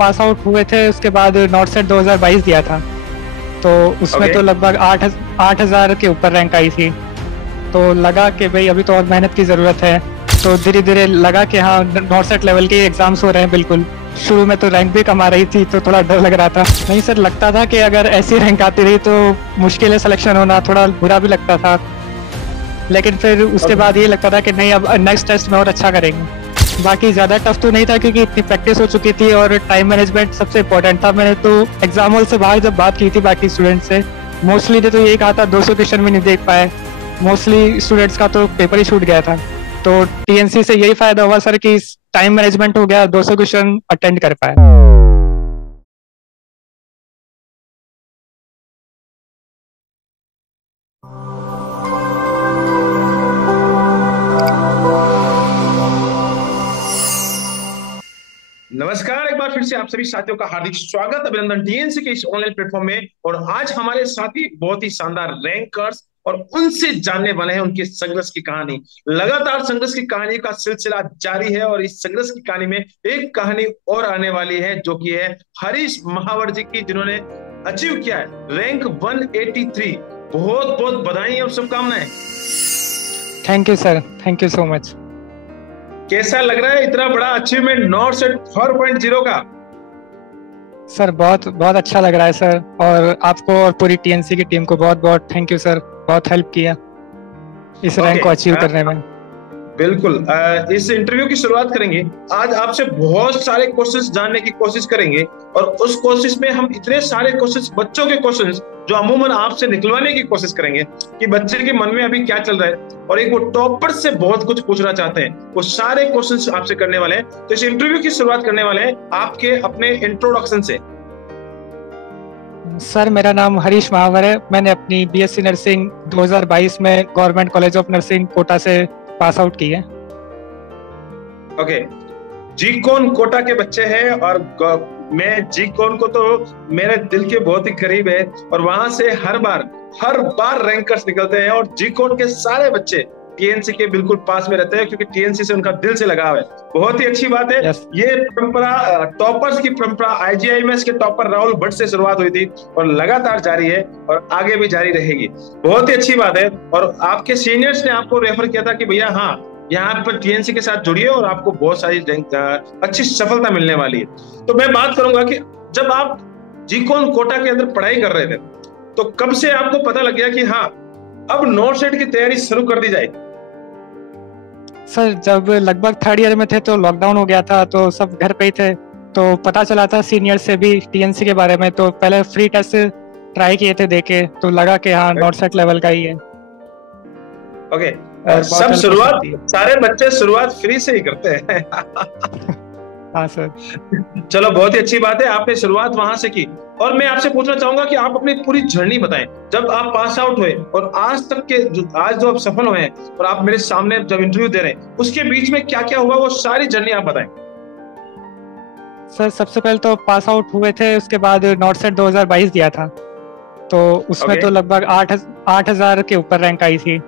Pass out हुए थे, उसके बाद नॉर्थ सेट 2022 दिया था, तो उसमें तो लगभग 8,000 के ऊपर रैंक आई थी। तो लगा कि भाई अभी तो और मेहनत की ज़रूरत है, तो धीरे धीरे लगा कि हाँ नॉर्थ सेट लेवल के एग्जाम्स हो रहे हैं। बिल्कुल शुरू में तो रैंक भी कमा रही थी, तो थोड़ा डर लग रहा था। नहीं सर, लगता था कि अगर ऐसी रैंक आती रही तो मुश्किल है सिलेक्शन होना, थोड़ा बुरा भी लगता था। लेकिन फिर उसके बाद ये लगता था कि नहीं, अब नेक्स्ट टेस्ट में और अच्छा करेंगे। बाकी ज़्यादा टफ तो नहीं था क्योंकि इतनी प्रैक्टिस हो चुकी थी और टाइम मैनेजमेंट सबसे इम्पोर्टेंट था। मैंने तो एग्जाम हॉल से बाहर जब बात की थी बाकी स्टूडेंट से, मोस्टली ने तो यही कहा था 200 क्वेश्चन भी नहीं देख पाए। मोस्टली स्टूडेंट्स का तो पेपर ही छूट गया था। तो टीएनसी से यही फायदा हुआ सर कि टाइम मैनेजमेंट हो गया, 200 क्वेश्चन अटेंड कर पाए। नमस्कार, एक बार फिर से आप सभी साथियों का हार्दिक स्वागत, अभिनंदन टीएनसी के इस ऑनलाइन प्लेटफॉर्म में। और आज हमारे साथी बहुत ही शानदार रैंकर्स और उनसे जानने वाले हैं उनके संघर्ष की कहानी। लगातार संघर्ष की कहानी का सिलसिला जारी है और इस संघर्ष की कहानी में एक कहानी और आने वाली है जो कि है हरीश महावर जी की, जिन्होंने अचीव किया है रैंक 183। बहुत बहुत बधाई और शुभकामनाएं। Thank you sir, thank you so much. कैसा लग रहा है इतना बड़ा अचीवमेंट नॉर्थ सेट 4.0 का? सर बहुत बहुत अच्छा लग रहा है सर, और आपको और पूरी टीएनसी की टीम को बहुत बहुत थैंक यू सर, बहुत हेल्प किया इस रैंक को अचीव करने में। बिल्कुल, इस इंटरव्यू की शुरुआत करेंगे। आज आपसे बहुत सारे क्वेश्चंस जानने की कोशिश करेंगे और उस कोशिश में हम इतने सारे क्वेश्चंस, बच्चों के क्वेश्चंस जो अमूमन आपसे निकलवाने की कोशिश करेंगे कि बच्चे के मन में अभी क्या चल रहा है, और एक वो टॉपर से बहुत कुछ पूछना चाहते हैं, वो सारे क्वेश्चंस आपसे करने वाले हैं। तो इस इंटरव्यू की शुरुआत करने वाले हैं आपके अपने इंट्रोडक्शन से। सर मेरा नाम हरीश महावर है। मैंने अपनी बीएससी नर्सिंग 2022 में government college of nursing Kota से पास आउट की है। ओके, जी-कॉन कोटा के बच्चे हैं और मैं जी-कॉन को तो मेरे दिल के बहुत ही करीब है, और वहां से हर बार रैंकर्स निकलते हैं और जी-कॉन के सारे बच्चे टीएनसी के बिल्कुल पास में रहते हैं क्योंकि टीएनसी से उनका दिल से लगाव है। बहुत ही अच्छी बात है। ये परंपरा, टॉपर्स की परंपरा आईजीआईएमएस के टॉपर राहुल भट्ट से शुरुआत हुई थी और लगातार जारी है और आगे भी जारी रहेगी। बहुत ही अच्छी बात है। और आपके सीनियर्स ने आपको रेफर किया था कि भैया हाँ, यहाँ पर टीएनसी के साथ जुड़िए और आपको बहुत सारी अच्छी सफलता मिलने वाली है। तो मैं बात करूंगा कि जब आप जी-कॉन कोटा के अंदर पढ़ाई कर रहे थे तो कब से आपको पता लग गया कि हाँ अब नॉर्थ सेट की तैयारी शुरू कर दी जाए? सर जब लगभग थर्ड ईयर में थे तो लॉकडाउन हो गया था, तो सब घर पे ही थे, तो पता चला था सीनियर से भी टीएनसी के बारे में। तो पहले फ्री टेस्ट ट्राई किए थे देके, तो लगा कि हाँ नॉर्थ सेट लेवल का ही है। ओके, सब शुरुआत, सारे बच्चे शुरुआत फ्री से ही करते हैं। हाँ सर। चलो बहुत ही अच्छी बात है, आपने शुरुआत वहां से की। और मैं आपसे पूछना चाहूंगा कि आप अपनी पूरी जर्नी बताएं, जब आप पास आउट हुए और आज तक के आज जो आप सफल हुए हैं और आप मेरे सामने जब इंटरव्यू दे रहे हैं, उसके बीच में क्या क्या हुआ, वो सारी जर्नी आप बताएं। सर सबसे पहले तो पास आउट हुए थे, उसके बाद नॉर्थ सेट 2022 दिया था, तो उसमें तो लगभग 8,000 के ऊपर रैंक आई थी।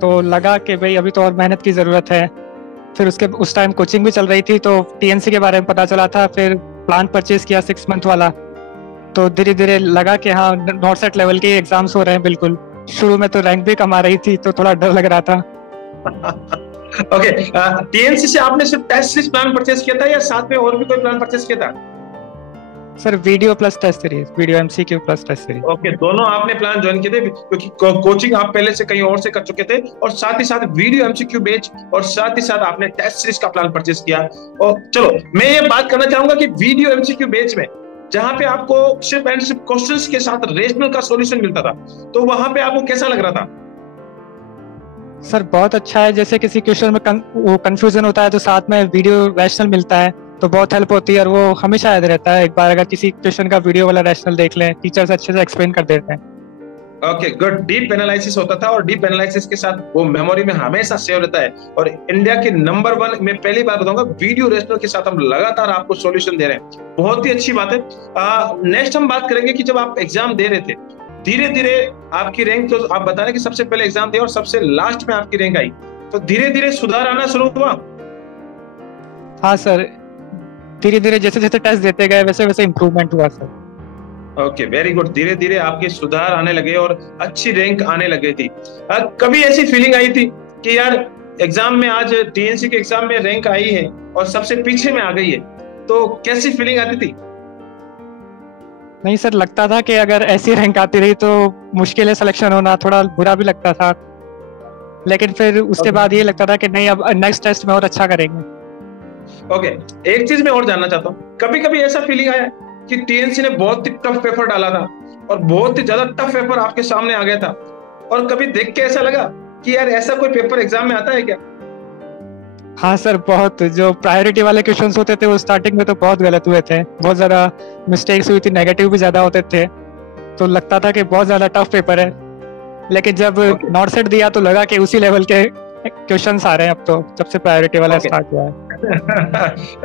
तो लगा कि भाई अभी तो और मेहनत की ज़रूरत है। फिर उस टाइम कोचिंग भी चल रही थी, तो टीएनसी के बारे में पता चला था। फिर प्लान परचेज किया 6 मंथ वाला, तो धीरे धीरे लगा कि हाँ नॉर्थ सेट लेवल के एग्जाम्स हो रहे हैं। बिल्कुल शुरू में तो रैंक भी कमा रही थी, तो थोड़ा डर लग रहा था। ओके, टीएनसी से आपने सिर्फ टेस्ट सीरीज प्लान परचेज किया था या साथ में और भी कोई प्लान परचेज किया था? Sir video plus test series, video MCQ plus test series. Okay, दोनों आपने प्लान ज्वाइन किए थे क्योंकि कोचिंग आप पहले से कहीं और से कर चुके थे, और साथ ही साथ वीडियो एमसीक्यू बैच, और साथ ही साथ आपने टेस्ट सीरीज का प्लान परचेज किया। और चलो मैं ये बात करना चाहूंगा कि वीडियो एमसीक्यू बैच में जहां पे आपको सिर्फ एंड सिर्फ क्वेश्चंस के साथ रेशनल का सॉल्यूशन मिलता था, तो वहां पे आपको कैसा लग रहा था? सर बहुत अच्छा है। जैसे किसी क्वेश्चन में वो कंफ्यूजन होता है तो साथ में वीडियो रैशनल मिलता है, तो बहुत हेल्प होती है, और वो हमेशा याद रहता है। एक बार अगर किसी क्वेश्चन का वीडियो वाला रैशनल देख लें, टीचर्स अच्छे से एक्सप्लेन कर देते हैं। ओके गुड, डीप एनालिसिस होता था और डीप एनालिसिस के साथ वो मेमोरी में हमेशा सेव रहता है। और इंडिया के नंबर 1, मैं पहली बार बताऊंगा, वीडियो रैशनल के साथ हम लगातार आपको सॉल्यूशन दे रहे हैं। बहुत ही अच्छी बात है। नेक्स्ट हम बात करेंगे कि जब आप एग्जाम दे रहे थे, धीरे धीरे आपकी रैंक, तो आप बता रहे कि सबसे पहले एग्जाम दिया और सबसे लास्ट में आपकी रैंक आई, तो धीरे धीरे सुधार आना शुरू हुआ? हाँ सर, धीरे धीरे जैसे जैसे टेस्ट देते गए वैसे वैसे इम्प्रूवमेंट हुआ सर। Okay, very good. धीरे धीरे आपके सुधार आने लगे और अच्छी रैंक आने लगी थी। कभी ऐसी फीलिंग आई थी कि यार एग्जाम में, आज टीएनसी के एग्जाम में रैंक आई है और सबसे पीछे में आ गई है, तो कैसी फीलिंग आती थी? नहीं सर, लगता था कि अगर ऐसी रैंक आती रही तो मुश्किल है सिलेक्शन होना, थोड़ा बुरा भी लगता था। लेकिन फिर उसके बाद ये लगता था कि नहीं, अब नेक्स्ट टेस्ट में और अच्छा करेंगे। ओके, एक चीज मैं और जानना चाहता हूँ, कभी कभी ऐसा फीलिंग आया कि टीएनसी ने बहुत ही टफ पेपर डाला था और बहुत ही ज्यादा टफ पेपर आपके सामने आ गया था, और कभी देख के ऐसा लगा कि यार ऐसा कोई पेपर एग्जाम में आता है क्या? हाँ सर, बहुत जो प्रायोरिटी वाले क्वेश्चंस होते थे वो स्टार्टिंग में तो बहुत गलत हुए थे, बहुत ज्यादा मिस्टेक्स हुई थी, नेगेटिव भी ज्यादा होते थे, तो लगता था कि बहुत ज्यादा टफ पेपर है। लेकिन जब नॉट सेट दिया तो लगा कि उसी लेवल के क्वेश्चंस आ रहे हैं अब तो, जब से प्रायोरिटी वाला स्टार्ट हुआ है।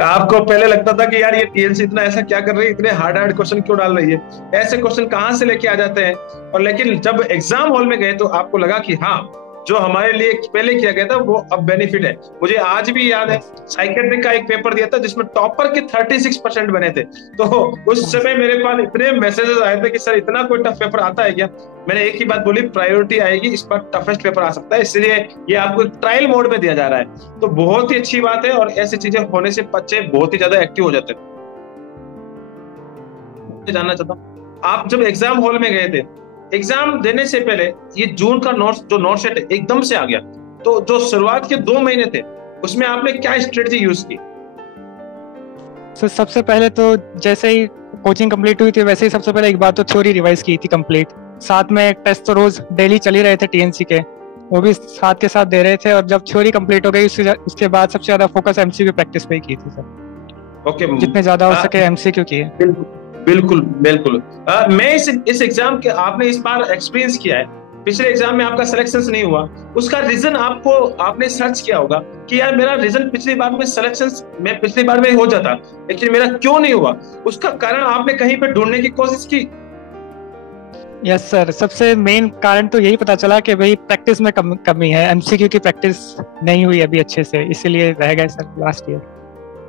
आपको पहले लगता था कि यार ये टीएनसी इतना ऐसा क्या कर रही है, इतने हार्ड हार्ड क्वेश्चन क्यों डाल रही है, ऐसे क्वेश्चन कहाँ से लेके आ जाते हैं? और लेकिन जब एग्जाम हॉल में गए तो आपको लगा कि हाँ, जो हमारे लिए पहले किया गया था वो अब बेनिफिट है। मुझे आज भी याद है, साइकेट्रिक का एक पेपर दिया था जिसमें टॉपर के 36% बने थे, तो उस समय मेरे पास इतने मैसेजेस आए थे कि सर इतना कोई टफ पेपर आता है क्या? मैंने एक ही बात बोली, प्रायोरिटी आएगी, इस बार टफेस्ट पेपर आ सकता है, इसलिए ये आपको ट्रायल मोड में दिया जा रहा है। तो बहुत ही अच्छी बात है, और ऐसी चीजें होने से बच्चे बहुत ही ज्यादा एक्टिव हो जाते हैं। जानना चाहता हूँ, आप जब एग्जाम हॉल में गए थे, एग्जाम देने से पहले ये जून का नोट सेट एकदम से आ गया, तो जो शुरुआत के 2 महीने थे उसमें आपने क्या स्ट्रेटजी यूज की? तो सबसे पहले तो जैसे ही कोचिंग कंप्लीट हुई थी वैसे ही सबसे पहले एक बार तो थ्योरी रिवाइज की थी कंप्लीट, साथ में टेस्ट तो रोज डेली चल ही रहे थे टीएनसी के, वो भी साथ के साथ दे रहे थे। और जब थ्योरी कंप्लीट हो गई उसके बाद सबसे ज्यादा फोकस एमसीक्यू प्रैक्टिस पे ही की थी सर। ओके, जितने ज्यादा हो सके एमसीक्यू किए। बिल्कुल बिल्कुल। मैं इस एग्जाम के, आपने इस बार एक्सपीरियंस किया है, पिछले एग्जाम में आपका सिलेक्शन नहीं हुआ, उसका रीजन आपने सर्च किया होगा कि यार मेरा रीजन पिछली बार में सिलेक्शन में पिछली बार में हो जाता, लेकिन मेरा क्यों नहीं हुआ? उसका कारण आपने कहीं पे ढूंढने की कोशिश की? यस सर, सबसे मेन कारण तो यही पता चला कि भाई प्रैक्टिस में कमी है, एमसीक्यू की प्रैक्टिस नहीं हुई अभी अच्छे से, इसीलिए रह गए sir last year.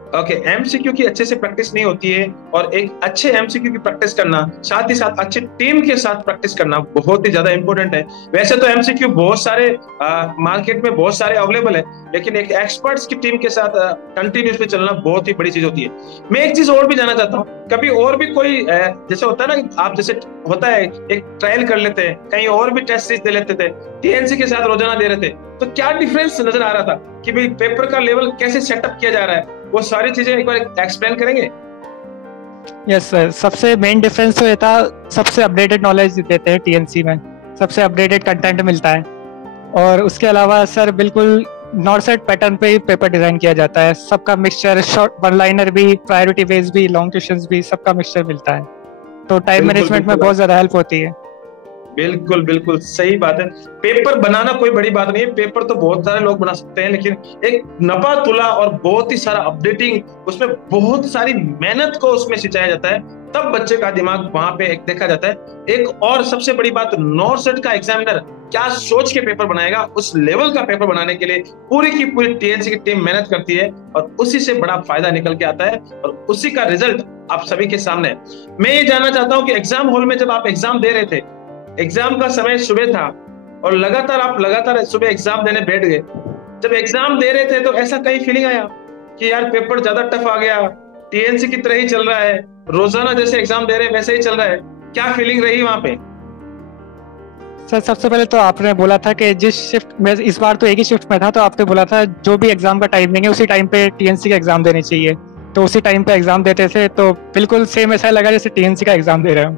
Okay, MCQ की अच्छे से प्रैक्टिस नहीं होती है, और एक अच्छे एमसीक्यू की प्रैक्टिस करना, साथ ही साथ अच्छे टीम के साथ प्रैक्टिस करना बहुत ही ज्यादा इंपॉर्टेंट है। वैसे तो एमसीक्यू बहुत सारे मार्केट में बहुत सारे अवेलेबल है, लेकिन एक एक्सपर्ट्स की टीम के साथ कंटिन्यूसली चलना बहुत ही बड़ी चीज होती है। मैं एक चीज और भी जानना चाहता हूँ, कभी और भी कोई जैसे होता है ना, आप जैसे होता है एक ट्रायल कर लेते हैं, कहीं और भी टेस्ट सीरीज दे लेते थे, टीएनसी के साथ रोजाना दे रहे थे, तो क्या डिफरेंस नजर आ रहा था कि भाई पेपर का लेवल कैसे सेटअप किया जा रहा है? वो सारी चीजें एक बार एक्सप्लेन करेंगे? यस सर, सबसे मेन डिफरेंस तो ये था, सबसे अपडेटेड नॉलेज देते हैं टीएनसी में, सबसे अपडेटेड कंटेंट मिलता है। और उसके अलावा सर बिल्कुल नॉट सेट पैटर्न पे ही पेपर डिजाइन किया जाता है, सबका मिक्सचर, शॉर्ट वन लाइनर भी, प्रायोरिटी बेस्ड भी, लॉन्ग क्वेश्चंस भी, सबका मिक्सचर मिलता है, तो टाइम मैनेजमेंट में बहुत ज्यादा हेल्प होती है। बिल्कुल बिल्कुल सही बात है। पेपर बनाना कोई बड़ी बात नहीं है, पेपर तो बहुत सारे लोग बना सकते हैं, लेकिन एक नपा तुला और बहुत ही सारा अपडेटिंग, उसमें बहुत सारी मेहनत को उसमें सिंचाया जाता है, तब बच्चे का दिमाग वहां पे एक देखा जाता है। एक और सबसे बड़ी बात, नॉट सेट का एग्जामिनर क्या सोच के पेपर बनाएगा, उस लेवल का पेपर बनाने के लिए पूरी की पूरी टीएनसी की टीम मेहनत करती है, और उसी से बड़ा फायदा निकल के आता है, और उसी का रिजल्ट आप सभी के सामने है। मैं ये जानना चाहता हूँ कि एग्जाम हॉल में जब आप एग्जाम दे रहे थे, एग्जाम का समय सुबह था और लगातार सुबह एग्जाम देने बैठ गए, जब एग्जाम दे रहे थे तो ऐसा कहीं फीलिंग आया कि यार पेपर ज्यादा टफ आ गया, टीएनसी की तरह ही चल रहा है, रोजाना जैसे एग्जाम दे रहे हैं वैसे ही चल रहा है, क्या फीलिंग रही वहां पे? सर सबसे पहले तो आपने बोला था कि जिस शिफ्ट में, इस बार तो एक ही शिफ्ट में था, तो आपने बोला था जो भी एग्जाम का टाइमिंग है उसी टाइम पे टीएनसी का एग्जाम देनी चाहिए, तो उसी टाइम पे एग्जाम देते थे, तो बिल्कुल सेम ऐसा लगा जैसे टीएनसी का एग्जाम दे रहे हो।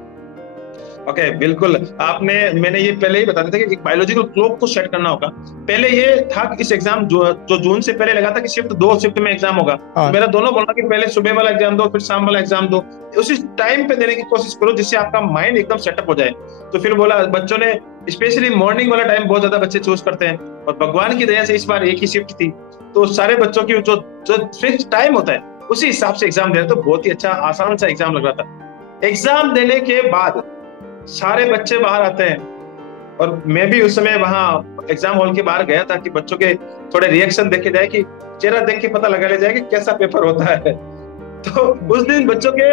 ओके, बिल्कुल। मैंने ये पहले ही बता दिया था कि एक बायोलॉजिकल क्लॉक को सेट करना होगा। पहले ये था कि इस एग्जाम जो जून से पहले लगा था कि दो शिफ्ट में एग्जाम होगा, तो मेरा दोनों बोलना कि पहले सुबह वाला एग्जाम दो, फिर शाम वाला एग्जाम दो, उसी टाइम पे देने की कोशिश करो जिससे आपका माइंड एकदम सेटअप हो जाए। तो फिर बोला, बच्चों ने स्पेशली मॉर्निंग वाला टाइम बहुत ज्यादा बच्चे चूज करते हैं, और भगवान की दया से इस बार एक ही शिफ्ट थी, तो सारे बच्चों की जो फिक्स टाइम होता है उसी हिसाब से एग्जाम दे रहे, तो बहुत ही अच्छा आसान सा एग्जाम लग रहा था। एग्जाम देने के बाद सारे बच्चे बाहर आते हैं, और मैं भी उस समय वहां एग्जाम हॉल के बाहर गया था कि बच्चों के थोड़े रिएक्शन देखे जाए, कि चेहरा देख के पता लगा ले जाए कि कैसा पेपर होता है। तो उस दिन बच्चों के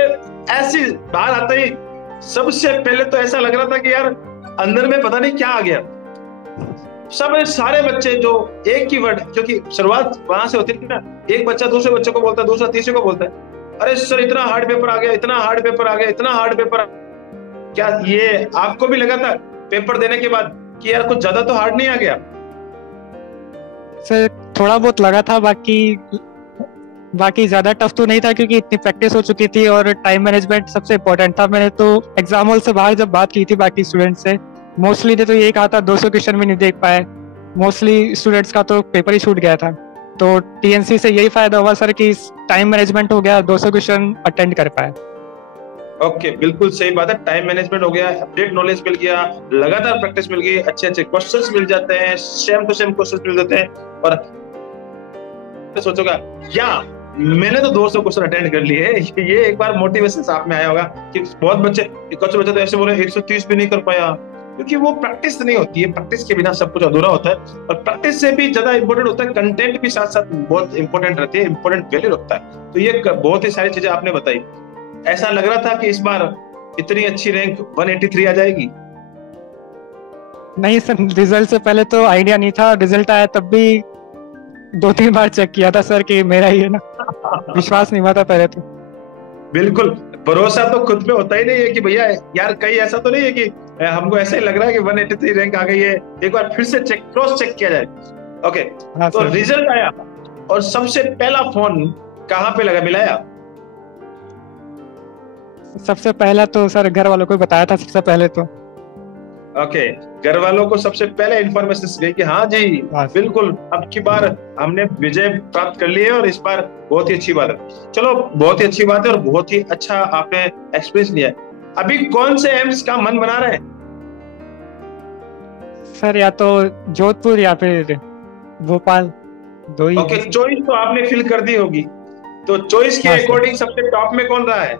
ऐसी बाहर आते ही सबसे पहले तो ऐसा लग रहा था कि यार अंदर में पता नहीं क्या आ गया। सब सारे बच्चे जो एक ही वर्ड, क्योंकि शुरुआत वहां से होती थी ना, एक बच्चा दूसरे बच्चे को बोलता है, दूसरा तीसरे को बोलता है, अरे सर इतना हार्ड पेपर आ गया, इतना हार्ड पेपर आ गया, इतना हार्ड पेपर। क्या ये आपको भी लगा था पेपर देने के बाद कि यार कुछ ज्यादा तो हार्ड नहीं आ गया? सर थोड़ा बहुत लगा था, बाकी ज्यादा टफ तो नहीं था क्योंकि इतनी प्रैक्टिस हो चुकी थी और टाइम मैनेजमेंट सबसे इम्पोर्टेंट था। मैंने तो एग्जाम हॉल से बाहर जब बात की थी बाकी स्टूडेंट से, मोस्टली ने तो ये कहा था 200 क्वेश्चन भी नहीं देख पाए, मोस्टली स्टूडेंट्स का तो पेपर ही छूट गया था। तो टीएनसी से यही फायदा हुआ सर कि टाइम मैनेजमेंट हो गया, 200 क्वेश्चन अटेंड कर पाए। ओके, बिल्कुल सही बात है। टाइम मैनेजमेंट हो गया, अपडेट नॉलेज मिल गया, लगातार प्रैक्टिस मिल गई, अच्छे अच्छे क्वेश्चंस मिल जाते हैं, सेम टू सेम क्वेश्चंस मिल जाते हैं। और सोचोगा या मैंने तो 200 क्वेश्चन अटेंड कर लिए, ये एक बार मोटिवेशन साथ में आया होगा कि बहुत बच्चे, कुछ बच्चे तो ऐसे बोले 130 भी नहीं कर पाया, क्योंकि वो प्रैक्टिस नहीं होती है। प्रैक्टिस के बिना सब कुछ अधूरा होता है, और प्रैक्टिस से भी ज्यादा इंपॉर्टेंट होता है कंटेंट भी साथ साथ बहुत इंपॉर्टेंट रहती है, इंपॉर्टेंट वैल्यू रखता है। तो ये बहुत ही सारी चीजें आपने बताई। ऐसा लग रहा था कि इस बार इतनी अच्छी रैंक 183 आ जाएगी? नहीं सर, रिजल्ट से पहले तो आइडिया नहीं था, रिजल्ट आया तब भी 2-3 बार चेक किया था सर कि मेरा ही है ना, विश्वास नहीं हुआ था पहले तो। बिल्कुल, भरोसा तो खुद पे होता ही नहीं है कि भैया यार कहीं ऐसा तो नहीं है कि हमको ऐसे ही लग रहा है कि 183 रैंक आ गई है, एक बार फिर से चेक, क्रॉस चेक किया जाए। ओके, तो रिजल्ट आया और सबसे पहला फोन कहाँ पे लगा मिलाया? सबसे पहला तो सर घर वालों को बताया था सबसे पहले तो। ओके, घर वालों को सबसे पहले इन्फॉर्मेशन गई कि हाँ जी बिल्कुल अब की बार हमने विजय प्राप्त कर ली है, और इस बार बहुत ही अच्छी बात है। चलो, बहुत ही अच्छी बात है और बहुत ही अच्छा आपने एक्सपीरियंस लिया है। अभी कौन से एम्स का मन बना रहे हैं? सर या तो जोधपुर या फिर भोपाल, दो ही। ओके, चॉइस तो आपने फिल कर दी होगी, तो चॉइस के अकॉर्डिंग सबसे टॉप में कौन रहा है?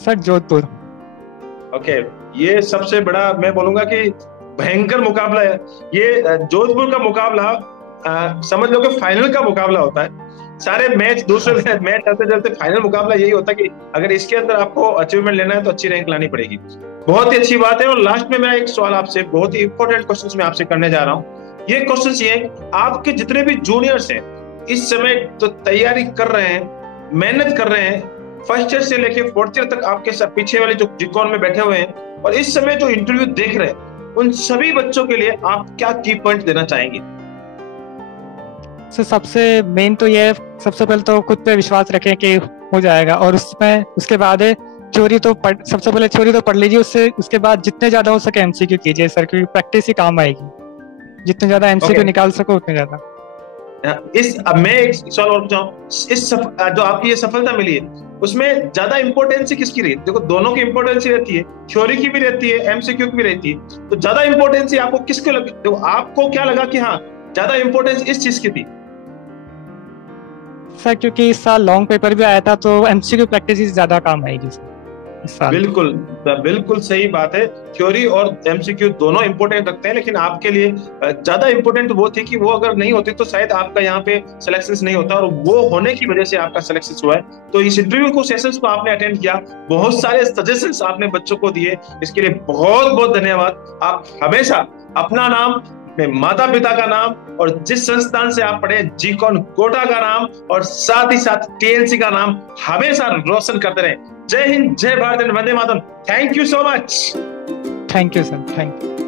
सर जोधपुर। ओके, ये सबसे बड़ा मैं बोलूंगा कि भयंकर मुकाबला है ये। जोधपुर का मुकाबला समझ लो कि फाइनल का मुकाबला होता है। सारे मैच, दूसरे मैच चलते चलते फाइनल मुकाबला यही होता है कि अगर इसके अंदर आपको अचीवमेंट लेना है तो अच्छी रैंक लानी पड़ेगी। बहुत ही अच्छी बात है। और लास्ट में मैं एक सवाल आपसे, बहुत ही इंपॉर्टेंट क्वेश्चन मैं आपसे करने जा रहा हूँ। ये क्वेश्चन ये, आपके जितने भी जूनियर्स हैं इस समय तो तैयारी कर रहे हैं, मेहनत कर रहे हैं, फर्स्ट ईयर से लेके 4th ईयर तक आपके पीछे वाले जो जिकॉन में बैठे हुए हैं, और इस समय जो इंटरव्यू देख रहे हैं, उन सभी बच्चों के लिए आप क्या की पॉइंट देना चाहेंगे? सबसे मेन तो ये, सबसे पहले तो खुद पे विश्वास रखें कि हो जाएगा, और उसके बाद थ्योरी तो सबसे पहले थ्योरी तो पढ़ लीजिए, उसके बाद जितने ज्यादा हो सके एमसीक्यू कीजिए सर, क्योंकि प्रैक्टिस ही काम आएगी। जितने ज्यादा एमसीक्यू निकाल सको उतने ज्यादा। अब मैं एक सवाल और पूछूं, जो आपकी ये सफलता मिली है उसमें ज्यादा इंपॉर्टेंस किसकी रही? देखो, दोनों की इंपॉर्टेंस रहती है, थ्योरी की भी रहती है, एमसीक्यू की भी रहती है, तो ज्यादा इंपॉर्टेंस आपको किसको लगी? देखो, आपको क्या लगा कि हाँ ज्यादा इंपॉर्टेंस इस चीज की थी? सर क्योंकि इस साल लॉन्ग पेपर भी आया था, तो एमसीक्यू प्रैक्टिस ज्यादा काम आएगी इस साल। बिल्कुल बिल्कुल सही बात है। थ्योरी और एमसीक्यू दोनों इंपॉर्टेंट रखते हैं, लेकिन आपके लिए ज्यादा इंपॉर्टेंट वो थी कि वो अगर नहीं होती तो शायद आपका यहाँ पे सिलेक्शन नहीं होता, और वो होने की वजह से आपका सिलेक्शन हुआ है। तो इस इंटरव्यू को, सेशंस को आपने अटेंड किया, बहुत सारे सजेशंस आपने बच्चों को दिए, इसके लिए बहुत बहुत धन्यवाद। आप हमेशा अपना नाम, अपने माता पिता का नाम, और जिस संस्थान से आप पढ़े जीकॉन कोटा का नाम, और साथ ही साथ टीएनसी का नाम हमेशा रोशन करते रहे। जय हिंद, जय भारत, वंदे मातरम। Thank you so much. Thank you sir, thank you.